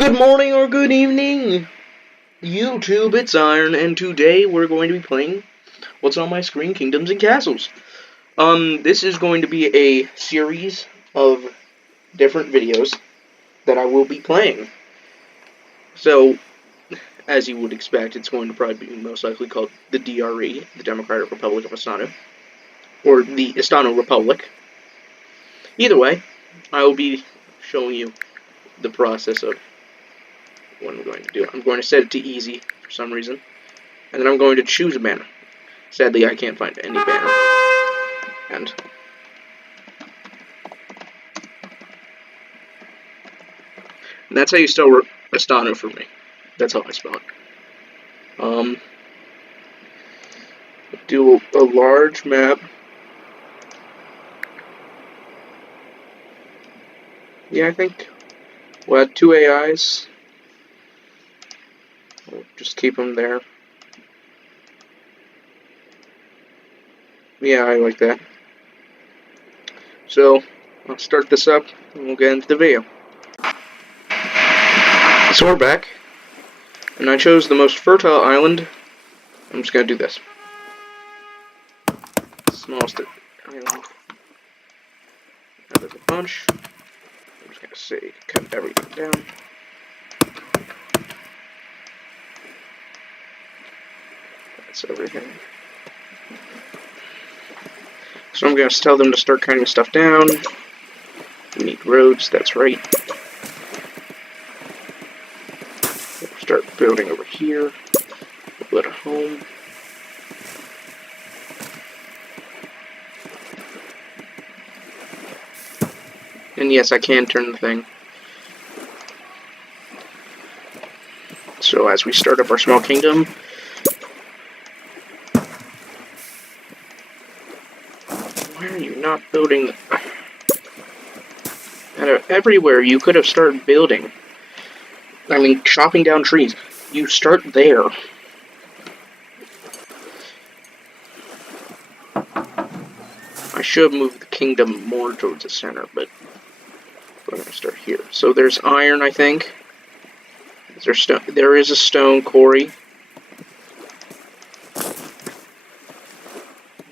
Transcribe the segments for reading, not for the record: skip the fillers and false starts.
Good morning or good evening, YouTube, it's Iron, and today we're going to be playing what's on my screen, Kingdoms and Castles. This is going to be a series of different videos that I will be playing. So, as you would expect, it's going to probably be most likely called the DRE, the Democratic Republic of Estano, or the Estano Republic. Either way, I will be showing you the process of what I'm going to do. I'm going to set it to easy for some reason, and then I'm going to choose a banner. Sadly, I can't find any banner. And that's how you spell Estano for me. That's how I spell it. Do a large map. Yeah, I think we'll add 2 AIs. We'll just keep them there. Yeah, I like that. So, I'll start this up, and we'll get into the video. So we're back, and I chose the most fertile island. I'm just gonna do this. Smallest island. There's a bunch. I'm just gonna say cut everything down. That's everything. So I'm gonna tell them to start cutting stuff down. We need roads, that's right. We'll start building over here. We'll build a home. And yes, I can turn the thing. So as we start up our small kingdom, why are you not building? Out of everywhere you could have started building. I mean, chopping down trees. You start there. I should have moved the kingdom more towards the center, but we're going to start here. So there's iron, I think. Is there stone? There is a stone quarry.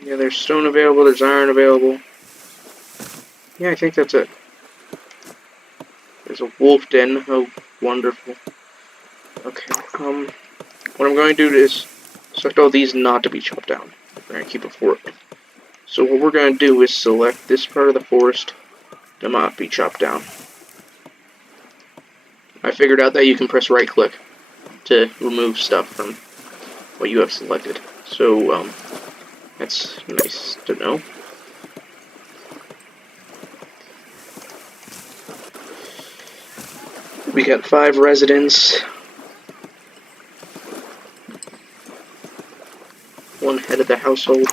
Yeah, there's stone available. There's iron available. Yeah, I think that's it. There's a wolf den. Oh, wonderful. Okay, what I'm going to do is select all these not to be chopped down. We're going to keep it for it. So what we're going to do is select this part of the forest to not be chopped down. I figured out that you can press right click to remove stuff from what you have selected. So, that's nice to know. We got 5 residents. 1 head of the household.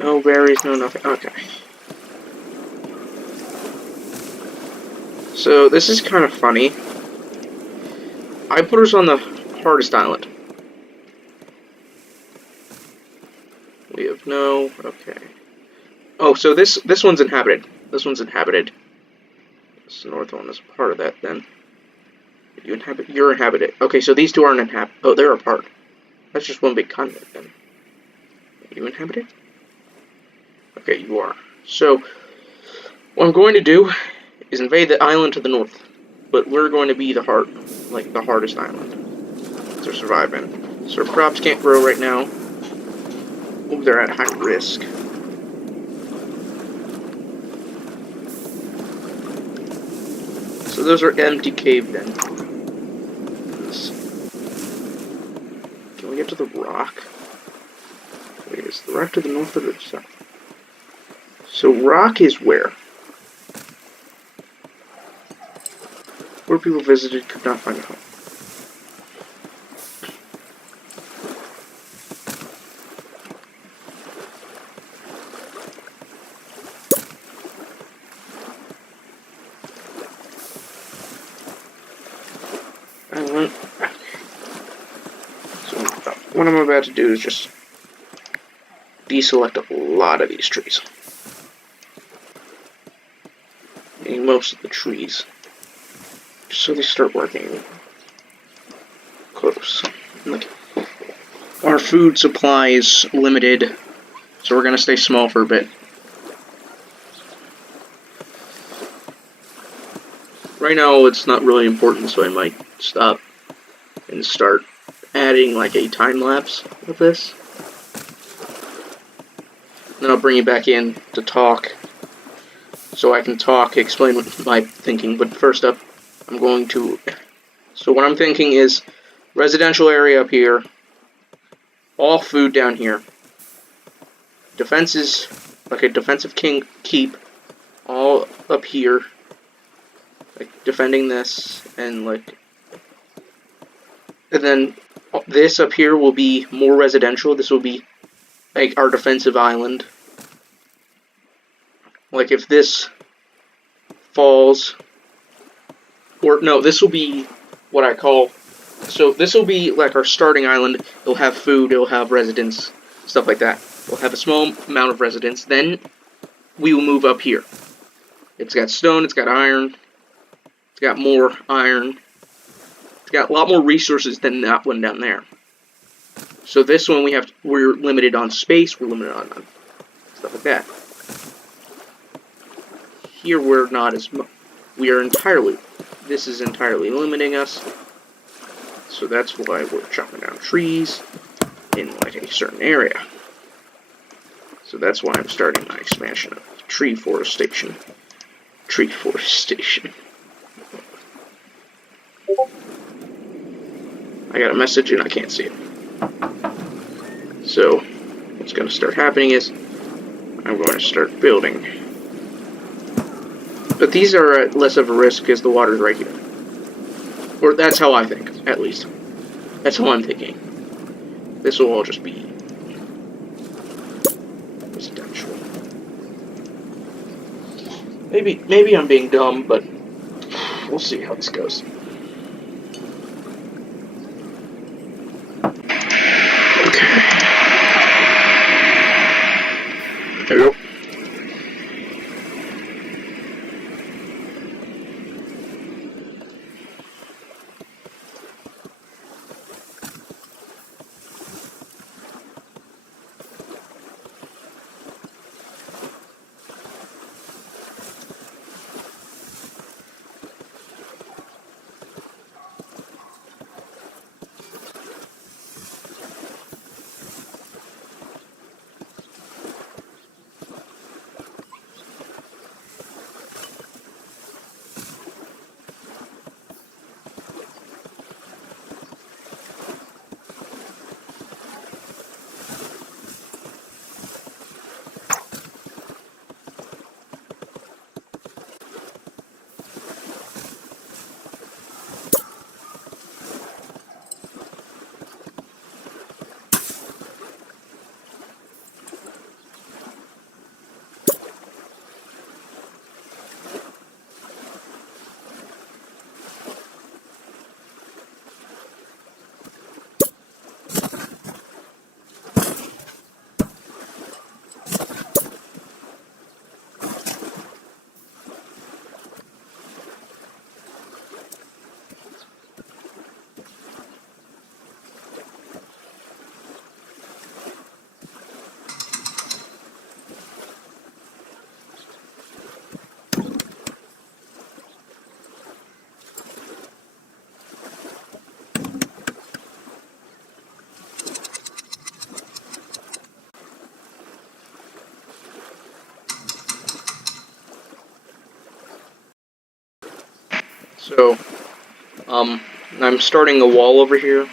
No berries, no nothing. Okay. So, this is kind of funny. I put us on the hardest island. We have no... Okay. Oh, so this one's inhabited. This one's inhabited. This north one is a part of that, then. You inhabit... You're inhabited. Okay, so these 2 aren't inhabited. Oh, they're a part. That's just one big continent, then. Are you inhabited? Okay, you are. So, what I'm going to do is invade the island to the north. But we're going to be the hardest island to survive in. So our crops can't grow right now. Oh, they're at high risk. So those are empty cave then. Can we get to the rock? Wait, is the rock to the north or the south? So rock is where? Where people visited could not find a home. So what I'm about to do is just deselect a lot of these trees. in most of the trees. So they start working close. Look, our food supply is limited, so we're gonna stay small for a bit. Right now it's not really important, so I might stop and start adding like a time lapse of this. Then I'll bring you back in to talk, so I can talk, explain my thinking. But first up, I'm going to. So what I'm thinking is residential area up here, all food down here. Defenses, like a defensive keep, all up here, like defending this, and then this up here will be more residential. This will be like our defensive island. Like if this falls, or no, this will be what I call. So this will be like our starting island. It'll have food. It'll have residents, stuff like that. We'll have a small amount of residents. Then we will move up here. It's got stone. It's got iron. It's got more iron. It's got a lot more resources than that one down there. So this one we're limited on space. We're limited on stuff like that. Here we're not as much. This is entirely limiting us. So that's why we're chopping down trees in like a certain area. So that's why I'm starting my expansion of tree forestation. I got a message and I can't see it. So what's going to start happening is I'm going to start building. But these are at less of a risk because the water's right here. Or that's how I think, at least. That's how I'm thinking. This will all just be residential. Maybe I'm being dumb, but we'll see how this goes. Okay. There we go. So, I'm starting a wall over here,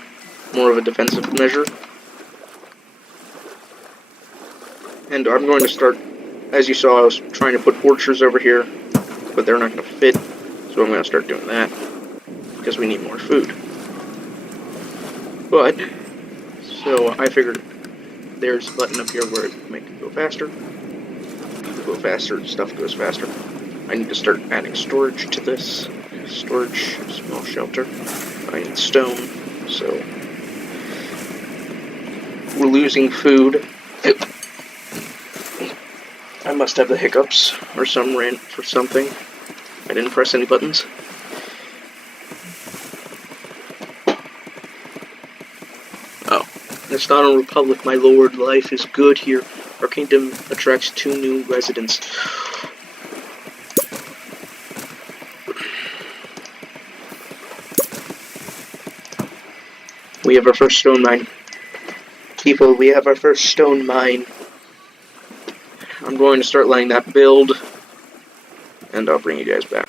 more of a defensive measure. And I'm going to start, as you saw, I was trying to put orchards over here, but they're not going to fit, so I'm going to start doing that, because we need more food. But, so I figured there's a button up here where it can make it go faster. Go faster, stuff goes faster. I need to start adding storage to this. Storage, small shelter. I need stone, so we're losing food. I must have the hiccups or some rant for something. I didn't press any buttons. Oh. It's not a republic, my lord. Life is good here. Our kingdom attracts 2 new residents. We have our first stone mine. People, we have our first stone mine. I'm going to start letting that build, and I'll bring you guys back.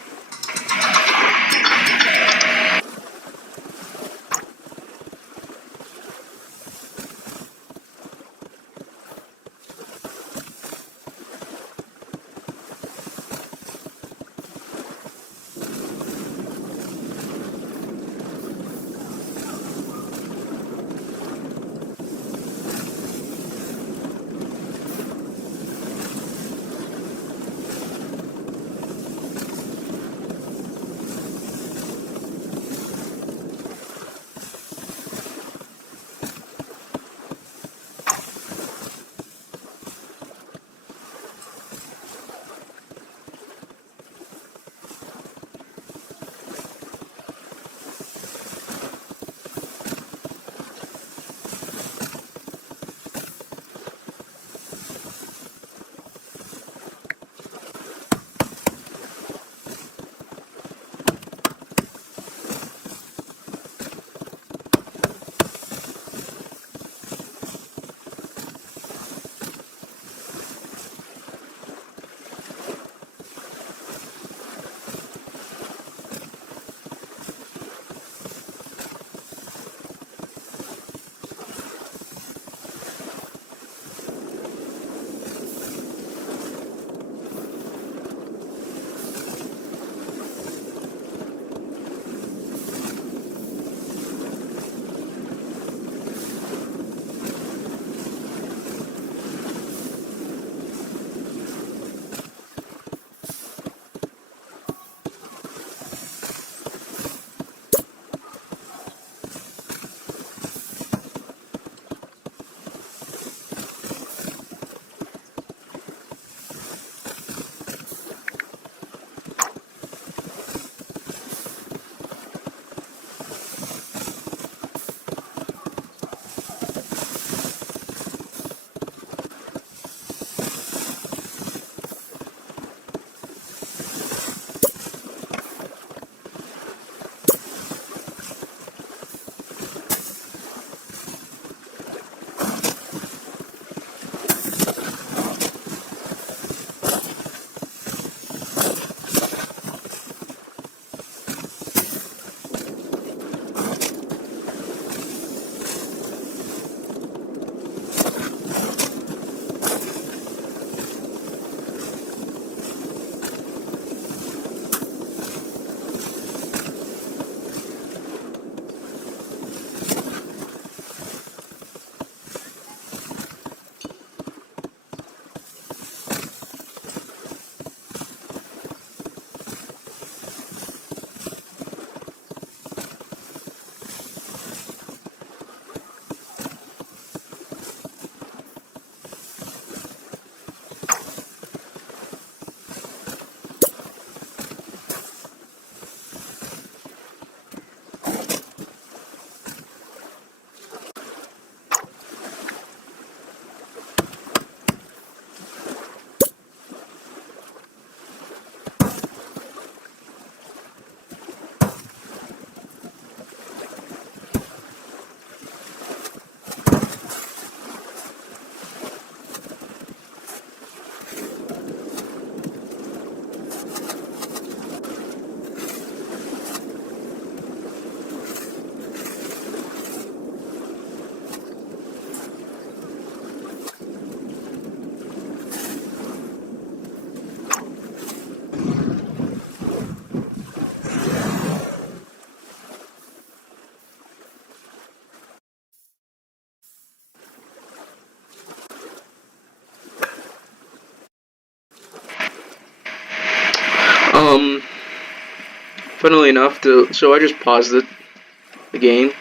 Funnily enough, so I just paused the game,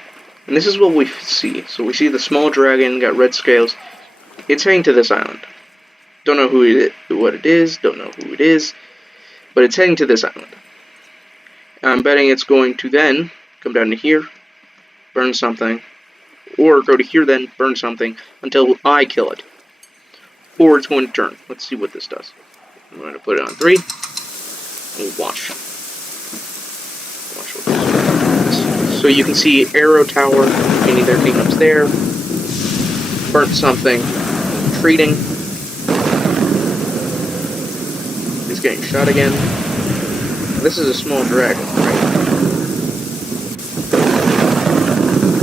and this is what we see. So we see the small dragon, got red scales. It's heading to this island. Don't know what it is, don't know who it is, but it's heading to this island. I'm betting it's going to then come down to here, burn something, or go to here then, burn something, until I kill it. Or it's going to turn. Let's see what this does. I'm going to put it on 3, and watch. Watch what this. So you can see Arrow Tower, meaning their kingdom's there. Burnt something, treating. He's getting shot again. This is a small dragon, right?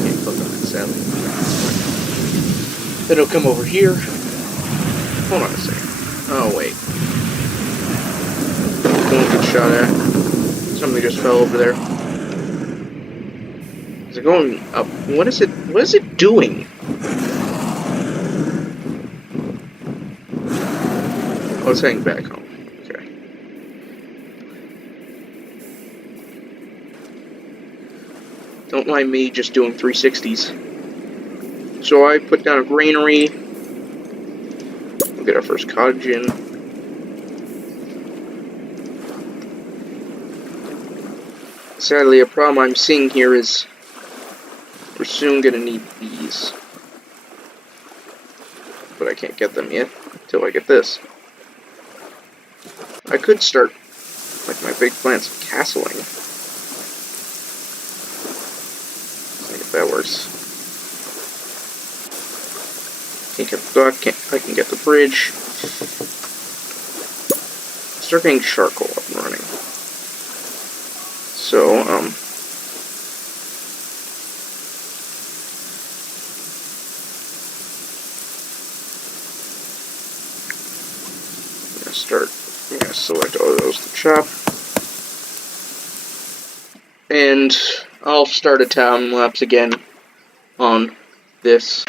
Can't click on it, sadly. Then it'll come over here. Hold on a second. Oh, wait. Won't get shot at. Something just fell over there. Is it going up? What is it doing? Oh, it's heading back home. Okay. Don't mind me just doing 360s. So I put down a granary. We'll get our first cottage in. Sadly, a problem I'm seeing here is we're soon gonna need bees. But I can't get them yet until I get this. I could start, like, my big plans of castling. See if that works. Can't get the dock, I can get the bridge. Start getting charcoal up and running. So, I'm gonna select all of those to chop. And I'll start a time lapse again on this.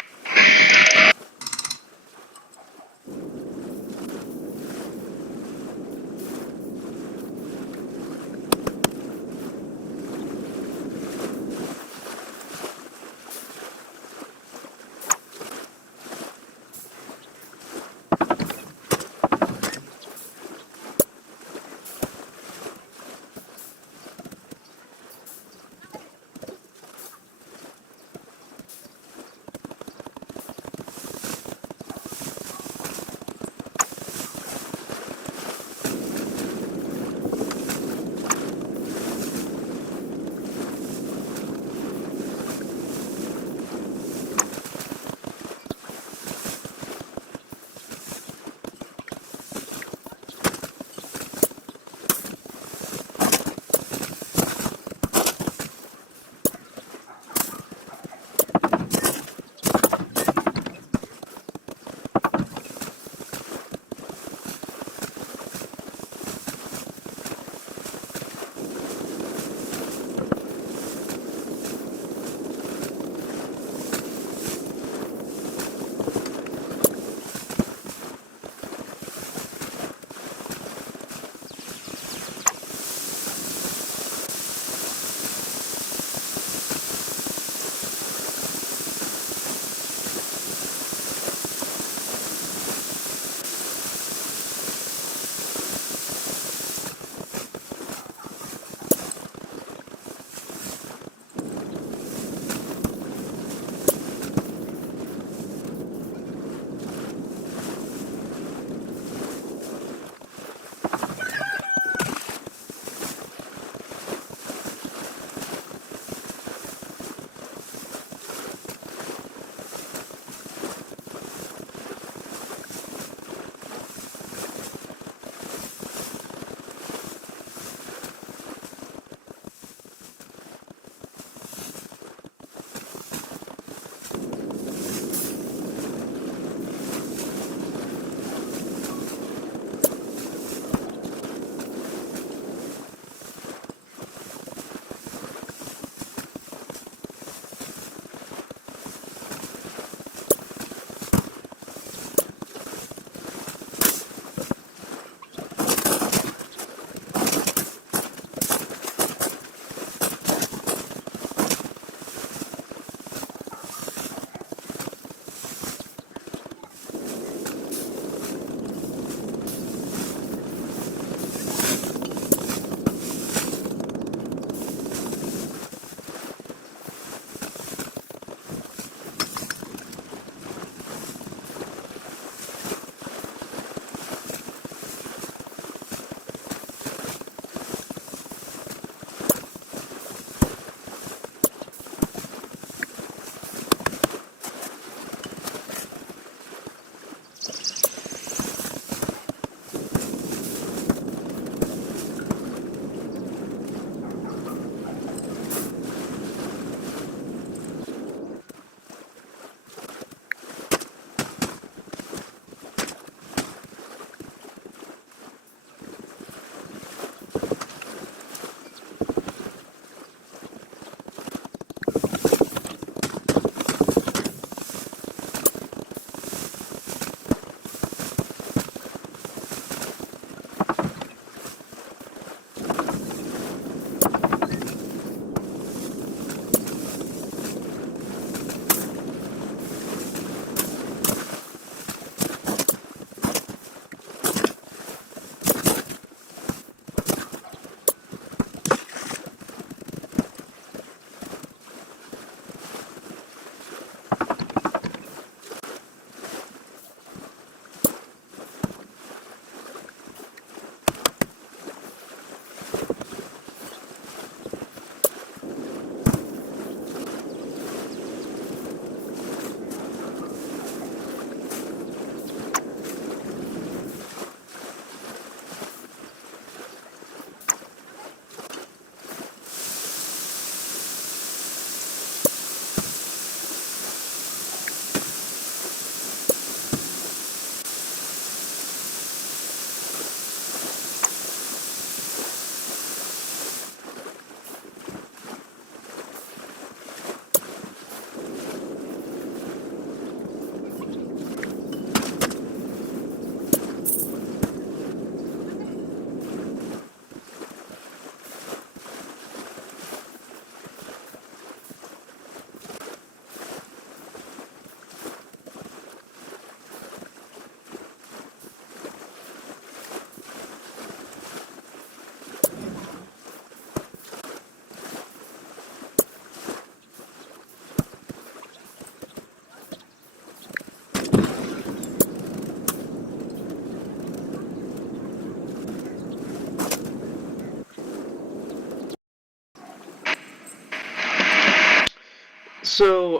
So,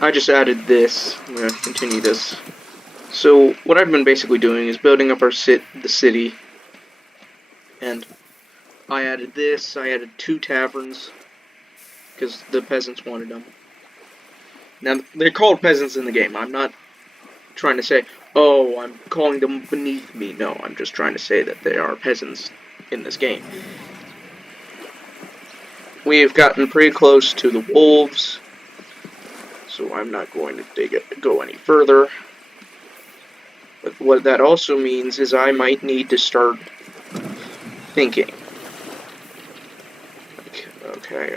I just added this. I'm gonna continue this. So, what I've been basically doing is building up the city. And I added this. I added 2 taverns. Because the peasants wanted them. Now, they're called peasants in the game. I'm not trying to say, oh, I'm calling them beneath me. No, I'm just trying to say that they are peasants in this game. We've gotten pretty close to the wolves, so I'm not going to go any further. But what that also means is I might need to start thinking. Okay,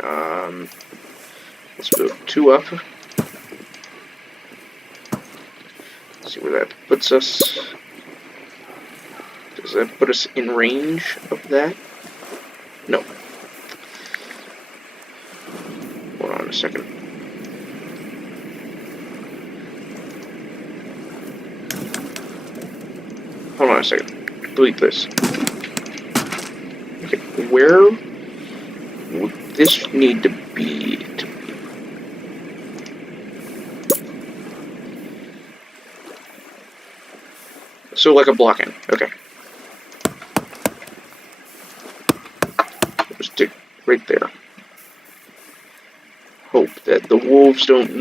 let's move 2 up. See where that puts us. Does that put us in range of that? No. Hold on a second. Hold on a second. Delete this. Okay, where would this need to be? So like a block-in. Okay. Just stick right there. Hope that the wolves don't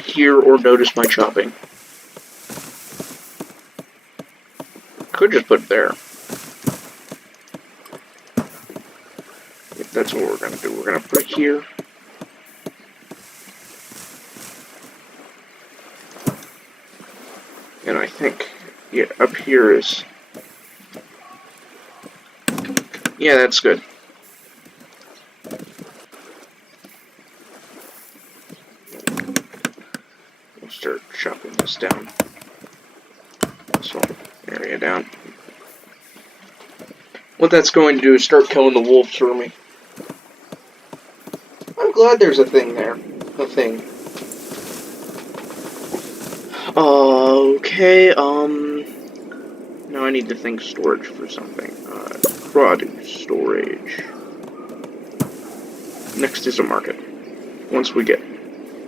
hear or notice my chopping. Could just put it there. If that's what we're gonna do. We're gonna put it here. And I think, yeah, up here is... Yeah, that's good. We'll start chopping this down. This whole area down. What that's going to do is start killing the wolves for me. I'm glad there's a thing there. A thing. Okay, now I need to think storage for something. Produce storage. Next is a market. Once we get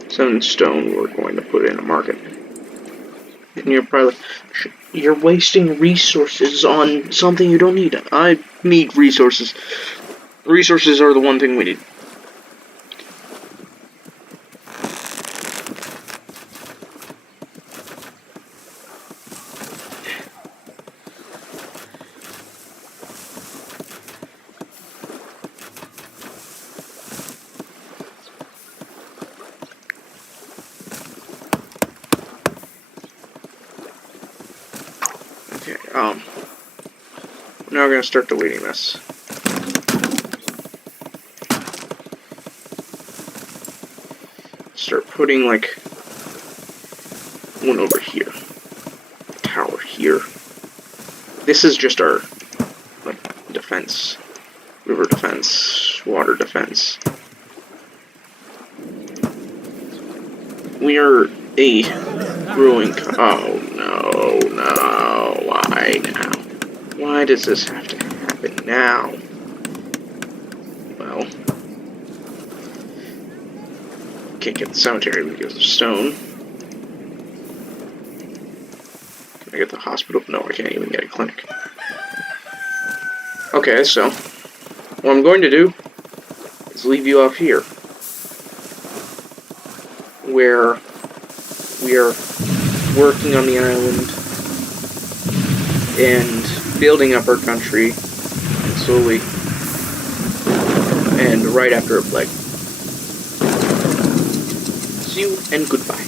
some stone, we're going to put in a market. And you're probably, you're wasting resources on something you don't need. I need resources. Resources are the one thing we need. Now we're going to start deleting this. Start putting, like, one over here. Tower here. This is just our, like, defense. River defense. Water defense. We are a growing... Oh, no. Why now? Why does this have to happen now? Well, can't get the cemetery because of stone. Can I get the hospital? No, I can't even get a clinic. Okay, so what I'm going to do is leave you off here, where we are working on the island and building up our country, and slowly, and right after a plague. See you, and goodbye.